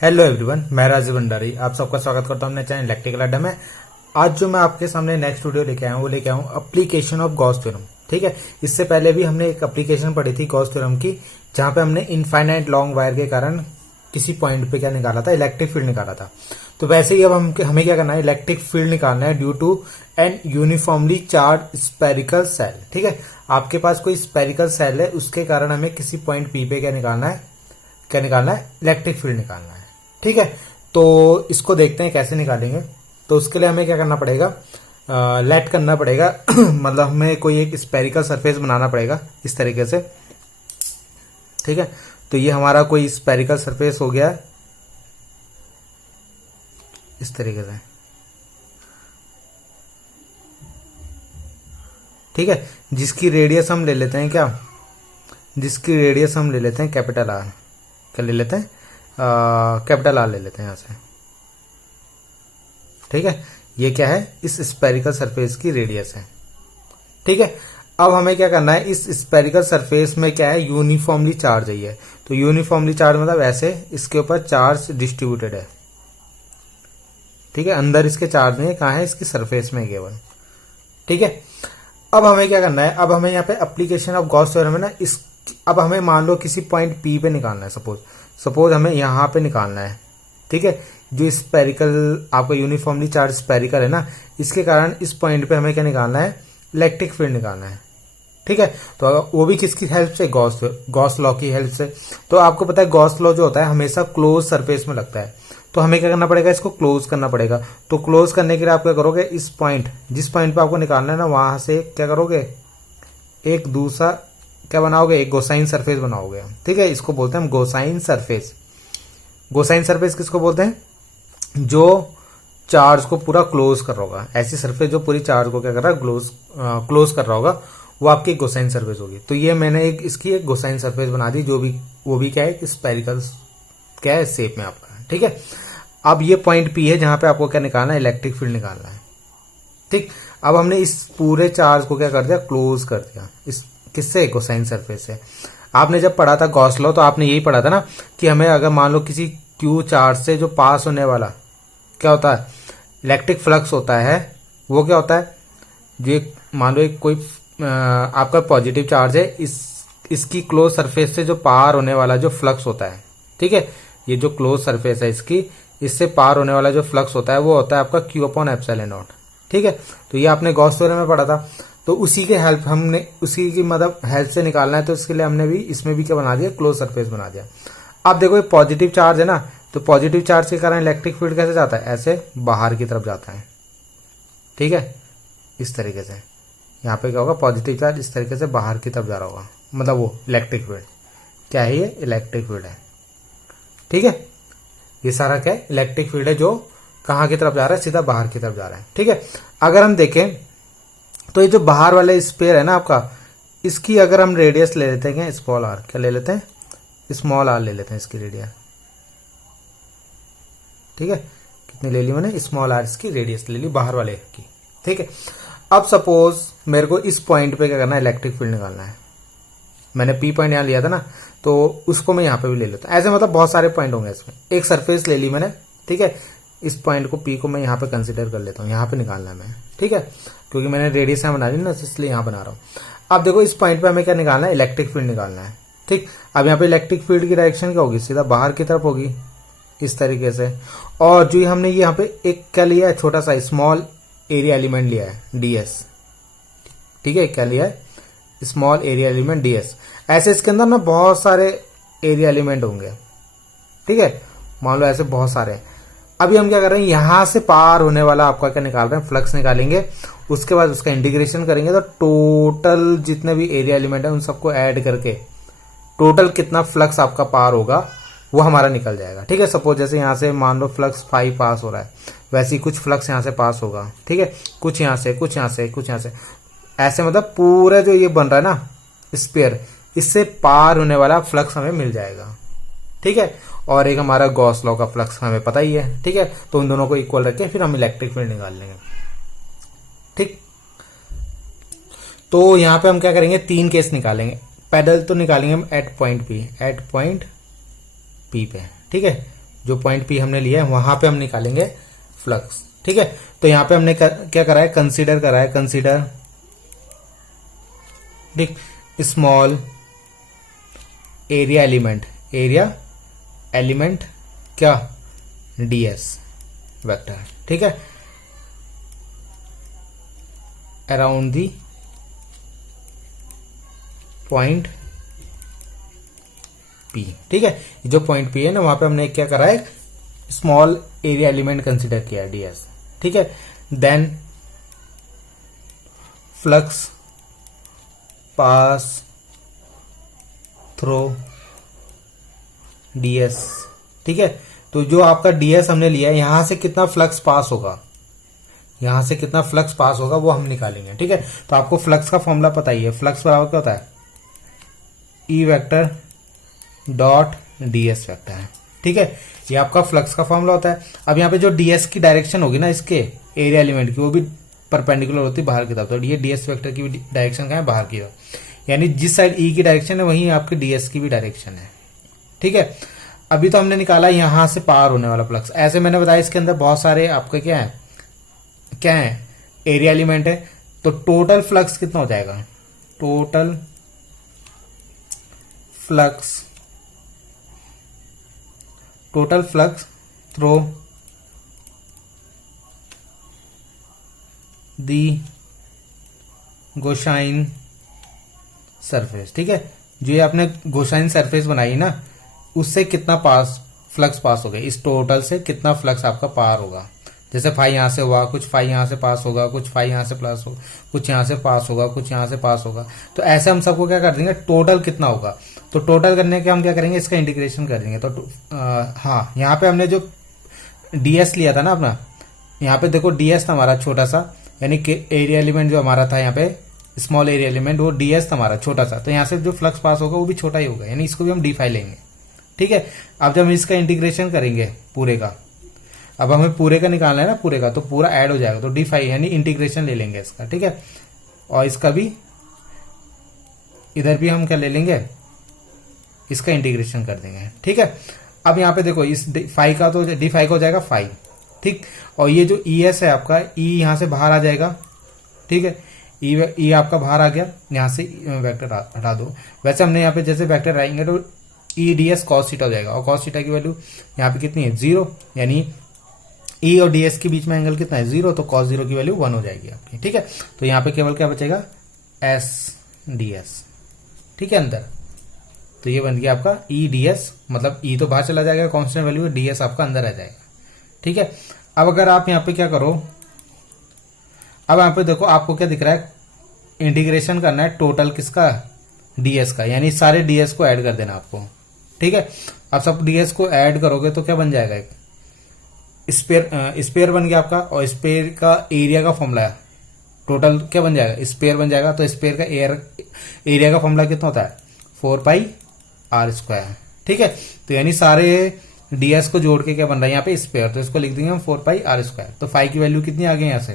Hello everyone, मैं राजीव भंडारी आप सबका स्वागत करता हूं अपने चैनल इलेक्ट्रिकल अड्डा में। आज जो मैं आपके सामने नेक्स्ट वीडियो लेके आया हूं वो लेके आया हूं एप्लीकेशन ऑफ गॉस थ्योरम। ठीक है, इससे पहले भी हमने एक एप्लीकेशन पढ़ी थी गॉस थ्योरम की, जहां पे हमने इनफाइनाइट लॉन्ग वायर के कारण किसी पॉइंट पे क्या निकाला था, इलेक्ट्रिक फील्ड निकाला था। तो वैसे ही अब हमें क्या करना है, इलेक्ट्रिक फील्ड निकालना है due to an uniformly charged spherical shell. ठीक है, आपके पास कोई स्पेरिकल सेल है, उसके कारण हमें किसी पॉइंट पी पे क्या निकालना है, इलेक्ट्रिक फील्ड निकालना है। ठीक है, तो इसको देखते हैं कैसे निकालेंगे। तो उसके लिए हमें क्या करना पड़ेगा, लेट करना पड़ेगा मतलब हमें कोई एक स्पेरिकल सरफेस बनाना पड़ेगा इस तरीके से। ठीक है, तो ये हमारा कोई स्पेरिकल सरफेस हो गया इस तरीके से। ठीक है, जिसकी रेडियस हम ले लेते हैं कैपिटल आर। क्या ले लेते हैं, कैपिटल आर ले लेते हैं यहां से। ठीक है, ये क्या है, इस स्पेरिकल सरफेस की रेडियस है। ठीक है, अब हमें क्या करना है, इस स्पेरिकल सरफेस में क्या है, यूनिफॉर्मली चार्ज है। तो यूनिफॉर्मली चार्ज मतलब ऐसे इसके ऊपर चार्ज डिस्ट्रीब्यूटेड है। ठीक है, अंदर इसके चार्ज नहीं है, कहां है, इसकी सरफेस में केवल। ठीक है, अब हमें क्या करना है, अब हमें यहाँ पे एप्लीकेशन ऑफ गॉस थ्योरम है ना, अब हमें मान लो किसी पॉइंट पी पे निकालना है, सपोज हमें यहां पे निकालना है। ठीक है, जो स्पेरिकल आपका यूनिफॉर्मली चार्ज स्पेरिकल है ना, इसके कारण इस पॉइंट पे हमें क्या निकालना है, इलेक्ट्रिक फील्ड निकालना है। ठीक है, तो वो भी किसकी हेल्प से, गॉस लॉ की हेल्प से। तो आपको पता है गॉस लॉ जो होता है हमेशा क्लोज सरफेस में लगता है, तो हमें क्या करना पड़ेगा, इसको क्लोज करना पड़ेगा। तो क्लोज करने के लिए आप क्या करोगे, इस पॉइंट जिस पॉइंट पे आपको निकालना है ना, वहां से क्या करोगे, एक दूसरा क्या बनाओगे, एक गोसाइन सरफेस बनाओगे। ठीक है, इसको बोलते हैं हम गोसाइन सरफेस। गोसाइन सरफेस किसको बोलते हैं, जो चार्ज को पूरा क्लोज कर रहा होगा। ऐसी सरफेस जो पूरी चार्ज को क्या कर रहा है, क्लोज कर रहा होगा, वो आपकी गोसाइन सरफेस होगी। तो ये मैंने इसकी एक गोसाइन सरफेस बना दी, वो भी क्या है, स्पेरिकल क्या है, शेप में आपका। ठीक है, अब ये पॉइंट पी है जहां पे आपको क्या निकालना है, इलेक्ट्रिक फील्ड निकालना है। ठीक, अब हमने इस पूरे चार्ज को क्या कर दिया, क्लोज कर दिया। इस किससे, कोसाइन सरफेस से। आपने जब पढ़ा था गॉस लॉ तो आपने यही पढ़ा था ना कि हमें अगर मान लो किसी क्यू चार्ज से जो पास होने वाला क्या होता है, इलेक्ट्रिक फ्लक्स होता है, वो क्या होता है, जो मान लो कोई आपका पॉजिटिव चार्ज है, इसकी क्लोज सरफेस से जो पार होने वाला जो फ्लक्स होता है। ठीक है, ये जो क्लोज सरफेस है इसकी, इससे पार होने वाला जो फ्लक्स होता है वो होता है आपका क्यू अपॉन एप्सिलॉन नॉट। ठीक है, तो ये आपने गॉस थ्योरम में पढ़ा था, तो उसी के हेल्प हमने उसी की मतलब हेल्प से निकालना है। तो इसके लिए हमने भी इसमें भी क्या बना दिया, क्लोज सरफेस बना दिया। अब देखो ये पॉजिटिव चार्ज है ना, तो पॉजिटिव चार्ज के कारण इलेक्ट्रिक फील्ड कैसे जाता है, ऐसे बाहर की तरफ जाता है। ठीक है, इस तरीके से यहाँ पे क्या होगा, पॉजिटिव चार्ज इस तरीके से बाहर की तरफ जा रहा होगा, मतलब वो इलेक्ट्रिक फील्ड क्या है, ये इलेक्ट्रिक फील्ड है। ठीक है, ये सारा क्या है, इलेक्ट्रिक फील्ड है, जो कहां की तरफ जा रहा है, सीधा बाहर की तरफ जा रहा है। ठीक है, अगर हम देखें तो ये जो बाहर वाले स्पेयर है ना आपका, इसकी अगर हम रेडियस ले लेते हैं स्मॉल आर, क्या ले लेते हैं, स्मॉल आर ले लेते हैं इसकी रेडियस। ठीक है, कितनी ले ली मैंने, स्मॉल आर इसकी रेडियस ले ली बाहर वाले की। ठीक है, अब सपोज मेरे को इस पॉइंट पे क्या करना है, इलेक्ट्रिक फील्ड निकालना है। मैंने पी पॉइंट यहां लिया था ना, तो उसको मैं यहां पे भी ले लेता हूं। ऐसे मतलब बहुत सारे पॉइंट होंगे इसमें, एक सरफेस ले ली मैंने। ठीक है, इस पॉइंट को पी को मैं यहां पे कंसीडर कर लेता हूं, यहां पे निकालना है मैं। ठीक है, क्योंकि मैंने रेडियस यहां बना ली ना, इसलिए यहां बना रहा हूं। अब देखो इस पॉइंट पे हमें क्या निकालना है, इलेक्ट्रिक फील्ड निकालना है। ठीक, अब यहाँ पे इलेक्ट्रिक फील्ड की डायरेक्शन क्या होगी, सीधा बाहर की तरफ होगी इस तरीके से। और जो हमने यहाँ पे एक क्या लिया है, छोटा सा स्मॉल एरिया एलिमेंट लिया है, डीएस। ठीक है, क्या लिया है, स्मॉल एरिया एलिमेंट डीएस। ऐसे इसके अंदर ना बहुत सारे एरिया एलिमेंट होंगे। ठीक है, मान लो ऐसे बहुत सारे हैं। अभी हम क्या कर रहे हैं, यहां से पार होने वाला आपका क्या निकाल रहे हैं, फ्लक्स निकालेंगे। उसके बाद उसका इंटीग्रेशन करेंगे, तो टोटल जितने भी एरिया एलिमेंट है उन सबको ऐड करके टोटल कितना फ्लक्स आपका पार होगा वो हमारा निकल जाएगा। ठीक है, सपोज जैसे यहां से मान लो फ्लक्स 5 पास हो रहा है, वैसे ही कुछ फ्लक्स यहां से पास होगा। ठीक है, कुछ यहां से, कुछ यहां से, कुछ यहां से, ऐसे मतलब पूरा जो ये बन रहा है ना स्पेयर, इससे पार होने वाला फ्लक्स हमें मिल जाएगा। ठीक है, और एक हमारा गॉस लॉ का फ्लक्स हमें पता ही है। ठीक है, तो उन दोनों को इक्वल रख के फिर हम इलेक्ट्रिक फील्ड निकाल लेंगे। ठीक, तो यहां पे हम क्या करेंगे, 3 केस निकालेंगे। पैदल तो निकालेंगे हम एट पॉइंट पी पे। ठीक है, जो पॉइंट पी हमने लिया है वहां पे हम निकालेंगे फ्लक्स। ठीक है, तो यहां पे हमने क्या करा है, कंसीडर करा है, कंसीडर ठीक स्मॉल एरिया एलिमेंट क्या, ds वेक्टर। ठीक है, अराउंड दी पॉइंट P। ठीक है, जो पॉइंट P है ना वहां पे हमने क्या करा है, स्मॉल एरिया एलिमेंट कंसीडर किया है ds। ठीक है, then flux pass through ds। ठीक है, तो जो आपका ds हमने लिया है यहां से कितना फ्लक्स पास होगा, यहां से कितना फ्लक्स पास होगा वो हम निकालेंगे। ठीक है, तो आपको फ्लक्स का फॉर्मूला पता ही है, फ्लक्स बराबर क्या होता है, E vector dot ds vector है। ठीक है, ये आपका फ्लक्स का फॉर्मूला होता है। अब यहाँ पे जो ds की डायरेक्शन होगी ना इसके एरिया एलिमेंट की, वो भी परपेंडिकुलर होती है बाहर की तरफ। तो ये ds वेक्टर की भी डायरेक्शन क्या है, बाहर की तरफ, यानी जिस साइड ई की डायरेक्शन है वहीं आपकी ds की भी डायरेक्शन है। ठीक है, अभी तो हमने निकाला यहां से पार होने वाला फ्लक्स। ऐसे मैंने बताया इसके अंदर बहुत सारे आपके क्या है एरिया एलिमेंट है, तो टोटल फ्लक्स कितना हो जाएगा, टोटल फ्लक्स थ्रो दी गोसाइन सरफेस। ठीक है, जो ये आपने गोसाइन सरफेस बनाई ना उससे कितना फ्लक्स पास होगा, इस टोटल से कितना फ्लक्स आपका पार होगा। जैसे फाई यहां से हुआ, कुछ फाई यहां से पास होगा, कुछ फाई यहां से प्लस होगा, कुछ यहां से पास होगा, कुछ यहां से पास होगा। तो ऐसे हम सबको क्या कर देंगे, टोटल कितना होगा। तो टोटल करने के हम क्या करेंगे, इसका इंटीग्रेशन कर देंगे। तो हाँ, यहाँ पे हमने जो ds लिया था ना अपना, यहाँ पे देखो ds था हमारा छोटा सा, यानी कि एरिया एलिमेंट जो हमारा था यहाँ पे स्मॉल एरिया एलिमेंट, वो ds था हमारा छोटा सा। तो यहाँ से जो फ्लक्स पास होगा वो भी छोटा ही होगा, यानी इसको भी हम d फाई लेंगे। ठीक है, अब जब हम इसका इंटीग्रेशन करेंगे पूरे का, अब हमें पूरे का निकालना है ना, पूरे का तो पूरा ऐड हो जाएगा, तो डी फाई यानी इंटीग्रेशन ले लेंगे इसका। ठीक है, और इसका भी इधर भी हम क्या ले लेंगे, इसका इंटीग्रेशन कर देंगे। ठीक है, अब यहाँ पे देखो इस फाई का तो डी फाई का हो जाएगा फाई। ठीक, और ये जो ई एस है आपका, ई यहां से बाहर आ जाएगा। ठीक है, ई आपका बाहर आ गया, यहां से वेक्टर हटा दो। वैसे हमने यहाँ पे जैसे वेक्टर आएंगे तो E D S cos theta हो जाएगा, और कॉस थीटा की वैल्यू यहाँ पे कितनी है, 0, यानी ई और ds के बीच में एंगल कितना है, 0, तो cos 0 की वैल्यू 1 हो जाएगी आपकी। ठीक है, तो यहाँ पे केवल क्या बचेगा, s ds। ठीक है, अंदर तो ये बन गया आपका ई ds, मतलब ई तो बाहर चला जाएगा, कांस्टेंट वैल्यू है, ds आपका अंदर आ जाएगा। ठीक है, अब अगर आप यहाँ पे क्या करो, अब यहाँ पे देखो आपको क्या दिख रहा है, इंटीग्रेशन करना है टोटल किसका, ds का, यानी सारे ds को ऐड कर देना आपको। ठीक है, अब सब ds को ऐड करोगे तो क्या बन जाएगा, एक स्पेयर बन गया आपका, और स्पेयर का एरिया का फॉर्मूला है, टोटल क्या बन जाएगा, स्पेयर बन जाएगा। तो स्पेयर का एरिया का फॉर्मूला कितना होता है, 4πr²। ठीक है, तो यानी सारे ds को जोड़ के क्या बन रहा है यहाँ पे स्पेयर, तो इसको लिख देंगे हम 4πr²। तो फाई की वैल्यू कितनी आ गई यहाँ से,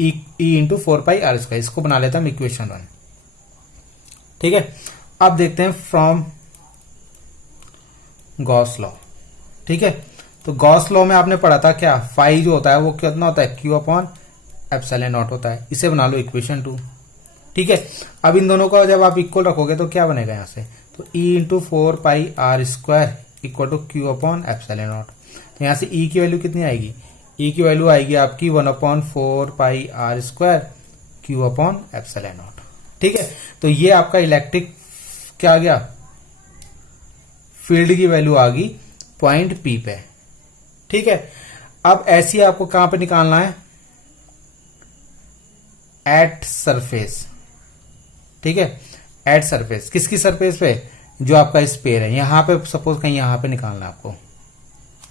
ई इंटू 4πr²। इसको बना लेता हम इक्वेशन 1। ठीक है, अब देखते हैं फ्रॉम गॉस लॉ। ठीक है, तो गॉस लॉ में आपने पढ़ा था क्या, फाई जो होता है वो कितना होता है, Q/ε0 होता है। इसे बना लो इक्वेशन 2। ठीक है, अब इन दोनों को जब आप इक्वल रखोगे तो क्या बनेगा यहाँ से, तो E into 4πr² equal to Q/ε0। तो यहाँ से E की वैल्यू कितनी आएगी, E की वैल्यू आएगी आपकी 1/4πr² Q/ε0। ठीक है, तो ये आपका इलेक्ट्रिक क्या आ गया, फील्ड की वैल्यू आ गई पॉइंट P पे। ठीक है, अब ऐसी आपको कहां पे निकालना है, एट सरफेस। ठीक है, एट सरफेस, किसकी सरफेस पे, जो आपका स्पेयर है, यहां पे सपोज कहीं यहां पे निकालना है आपको।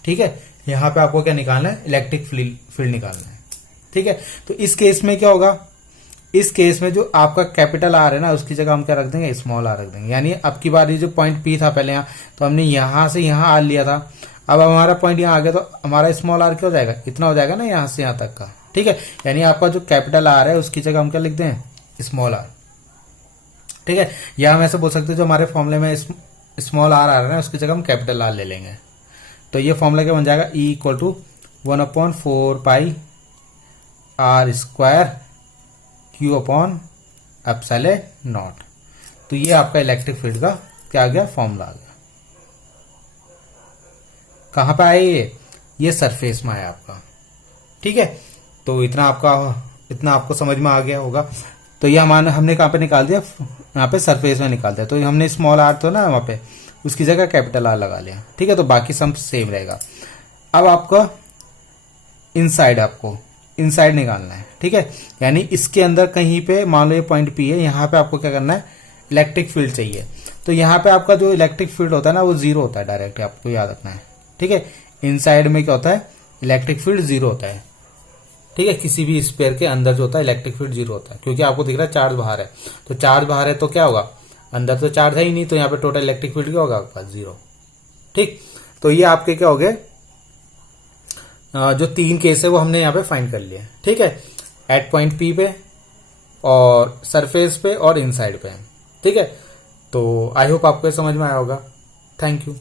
ठीक है, यहां पे आपको क्या निकालना है, इलेक्ट्रिक फील्ड निकालना है। ठीक है, तो इस केस में क्या होगा, इस केस में जो आपका कैपिटल आर है ना उसकी जगह हम क्या रख देंगे, स्मॉल आर रख देंगे। यानी अब की बार ये जो पॉइंट पी था पहले यहाँ, तो हमने यहां से यहां आर लिया था, अब हमारा पॉइंट यहाँ आ गया, तो हमारा स्मॉल आर क्या हो जाएगा, इतना हो जाएगा ना यहां से यहां तक का। ठीक है, यानी आपका जो कैपिटल आर है उसकी जगह हम क्या लिख दें, स्मॉल आर। ठीक है, या हम ऐसे बोल सकते हैं जो हमारे फॉर्मूले में स्मॉल आर आ रहा है उसकी जगह हम कैपिटल आर ले लेंगे। तो ये फॉर्मूला क्या बन जाएगा, E equal to 1/4 pi r square q upon epsilon naught. तो ये आपका इलेक्ट्रिक फील्ड का क्या आ गया, फॉर्मूला आ गया। कहां पे आया ये सरफेस में आया आपका। ठीक है, तो इतना आपको समझ में आ गया होगा। तो ये हमने कहां पे निकाल दिया, यहाँ पे सरफेस में निकाल दिया। तो हमने स्मॉल आर तो ना वहां पे, उसकी जगह कैपिटल आर लगा लिया। ठीक है, तो बाकी सब सेम रहेगा। अब आपका इनसाइड निकालना है। ठीक है, यानी इसके अंदर कहीं पे मान लो ये पॉइंट पी है, यहाँ पे आपको क्या करना है, इलेक्ट्रिक फील्ड चाहिए। तो यहाँ पे आपका जो इलेक्ट्रिक फील्ड होता है ना वो जीरो होता है डायरेक्ट, आपको याद रखना है। ठीक है, इनसाइड में क्या होता है, इलेक्ट्रिक फील्ड जीरो होता है। ठीक है, किसी भी स्पेयर के अंदर जो होता है इलेक्ट्रिक फील्ड जीरो होता है, क्योंकि आपको दिख रहा है चार्ज बाहर है। तो चार्ज बाहर है तो क्या होगा, अंदर तो चार्ज है ही नहीं, तो यहाँ पे टोटल इलेक्ट्रिक फील्ड क्या होगा आपका, जीरो। ठीक, तो ये आपके क्या हो गए, जो 3 केस है वो हमने यहाँ पे फाइंड कर लिए। ठीक है, एट पॉइंट पी पे और सरफेस पे और इनसाइड पे। ठीक है, तो आई होप आपको समझ में आया होगा। Thank you.